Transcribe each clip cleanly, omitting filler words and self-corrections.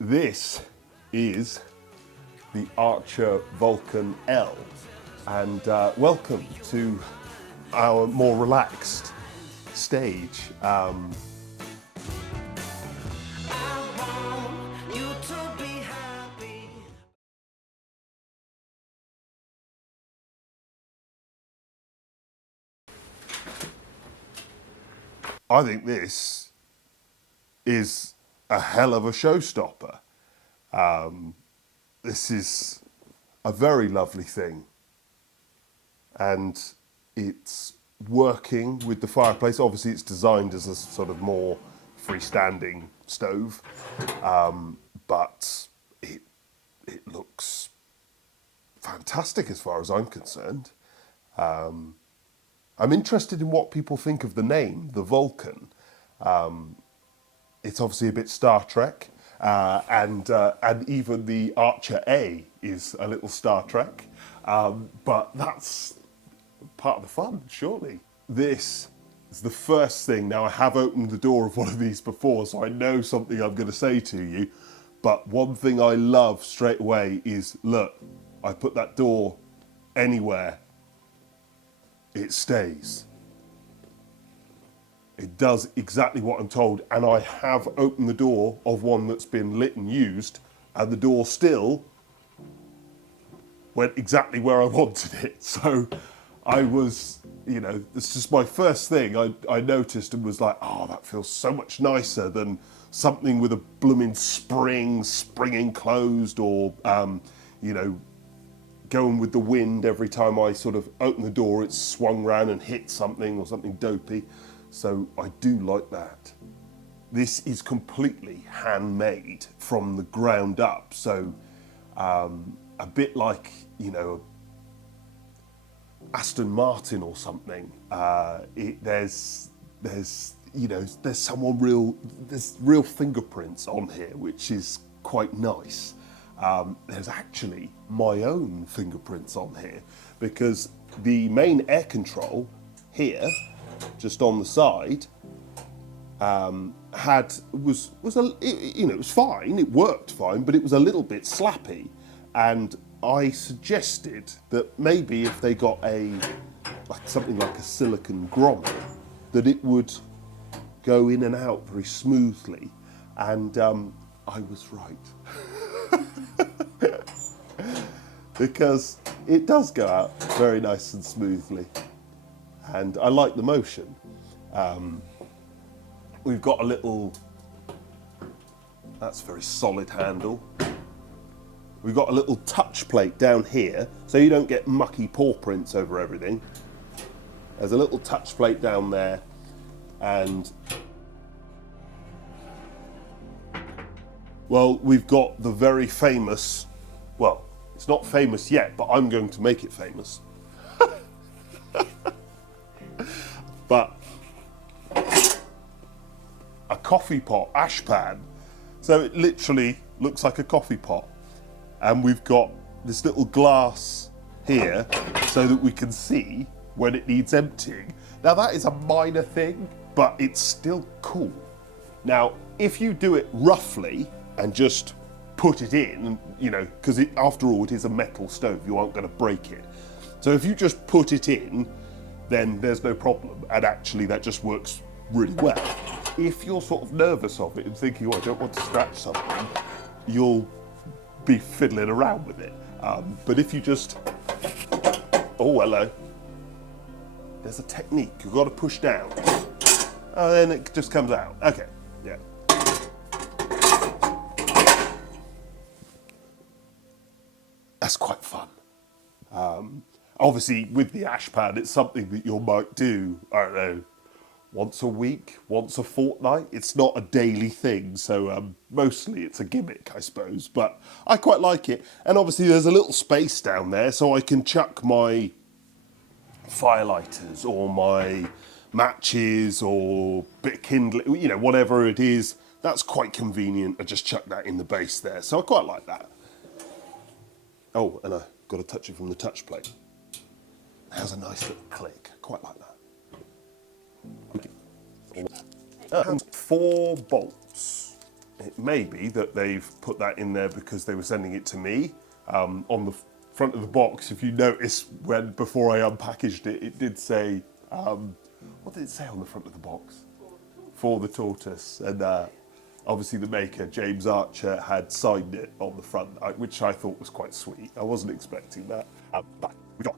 This is the Archer Vulcan L, and welcome to our more relaxed stage. I think this is a hell of a showstopper. This is a very lovely thing, and it's working with the fireplace. Obviously, it's designed as a sort of more freestanding stove, but it looks fantastic as far as I'm concerned. I'm interested in what people think of the name, the Vulcan. It's obviously a bit Star Trek, and even the Archer A is a little Star Trek, but that's part of the fun, surely. This is the first thing. Now, I have opened the door of one of these before, so I know something I'm going to say to you, but one thing I love straight away is, look, I put that door anywhere, it stays. It does exactly what I'm told, and I have opened the door of one that's been lit and used, and the door still went exactly where I wanted it. So I was, it's just my first thing I noticed and was like, oh, that feels so much nicer than something with a blooming spring enclosed, or, going with the wind. Every time I sort of open the door, it's swung round and hit something or something dopey. So I do like that. This is completely handmade from the ground up. So a bit like, Aston Martin or something. There's real fingerprints on here, which is quite nice. There's actually my own fingerprints on here, because the main air control here, just on the side, it was fine, it worked fine, but it was a little bit slappy, and I suggested that maybe if they got something like a silicone grommet, that it would go in and out very smoothly, and I was right. Because it does go out very nice and smoothly, and I like the motion. We've got a little, that's a very solid handle. We've got a little touch plate down here, so you don't get mucky paw prints over everything. There's a little touch plate down there, and well, we've got the very famous, well, it's not famous yet, but I'm going to make it famous. But a coffee pot ash pan. So it literally looks like a coffee pot. And we've got this little glass here so that we can see when it needs emptying. Now that is a minor thing, but it's still cool. Now, if you do it roughly and just put it in, because after all, it is a metal stove, you aren't going to break it. So if you just put it in, then there's no problem, and actually that just works really well. If you're sort of nervous of it and thinking, oh, I don't want to scratch something, you'll be fiddling around with it. But if you just, oh, hello. There's a technique, you've got to push down. Oh, then it just comes out. Okay, yeah. That's quite fun. Obviously, with the ash pan, it's something that you might do, I don't know, once a week, once a fortnight. It's not a daily thing, so mostly it's a gimmick, I suppose. But I quite like it. And obviously, there's a little space down there, so I can chuck my firelighters or my matches or bit of kindling, whatever it is. That's quite convenient. I just chuck that in the base there, so I quite like that. Oh, and I got to touch it from the touch plate. It has a nice little click. Quite like that. 4 bolts. it may be that they've put that in there because they were sending it to me. On the front of the box, if you notice, before I unpackaged it, it did say, what did it say on the front of the box? For the tortoise. And obviously the maker, James Archer, had signed it on the front, which I thought was quite sweet. I wasn't expecting that. But we got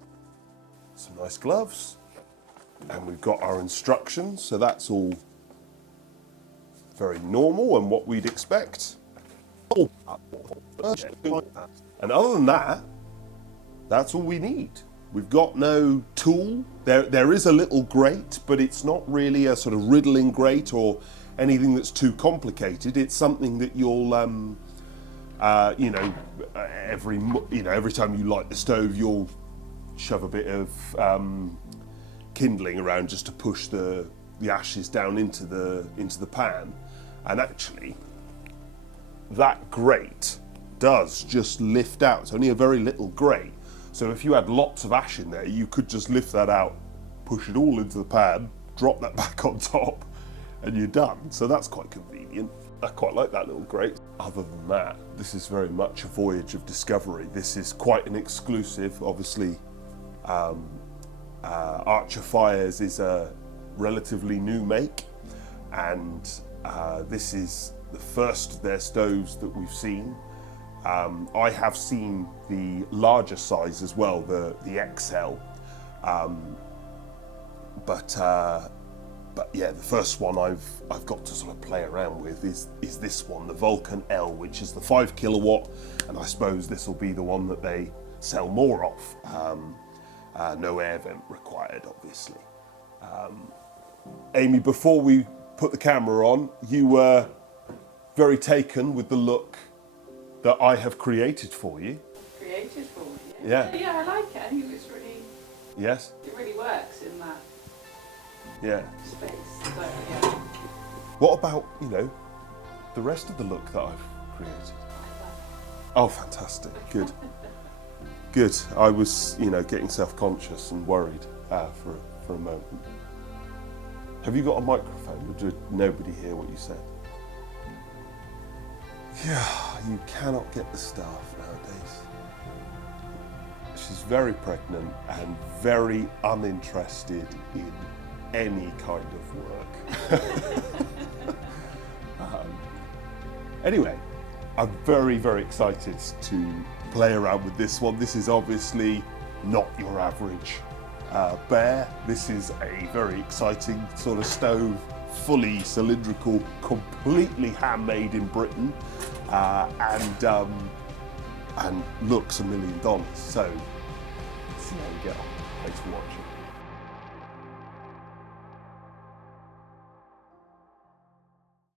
some nice gloves, and we've got our instructions, so that's all very normal and what we'd expect. And other than that, that's all we need. We've got no tool. There is a little grate, but it's not really a sort of riddling grate or anything that's too complicated. It's something that you'll, every time you light the stove, you'll shove a bit of kindling around just to push the ashes down into the pan. And actually, that grate does just lift out. It's only a very little grate. So if you had lots of ash in there, you could just lift that out, push it all into the pan, drop that back on top, and you're done. So that's quite convenient. I quite like that little grate. Other than that, this is very much a voyage of discovery. This is quite an exclusive. Obviously, Archer Fires is a relatively new make, and this is the first of their stoves that we've seen. I have seen the larger size as well, the XL, but yeah, the first one I've got to sort of play around with is this one, the Vulcan L, which is the 5 kilowatt, and I suppose this will be the one that they sell more of. No air vent required, obviously. Amy, before we put the camera on, you were very taken with the look that I have created for you. Created for me? Yeah. Yeah, I like it. I think it's really... Yes? It really works in that space. So, yeah. What about, the rest of the look that I've created? Oh, fantastic. Good. Good. I was, getting self-conscious and worried for a moment. Have you got a microphone, or did nobody hear what you said? Yeah, you cannot get the staff nowadays. She's very pregnant and very uninterested in any kind of work. Anyway, I'm very, very excited to play around with this one. This is obviously not your average bear. This is a very exciting sort of stove, fully cylindrical, completely handmade in Britain, and looks $1 million. So, let's see how we get on. Thanks for watching.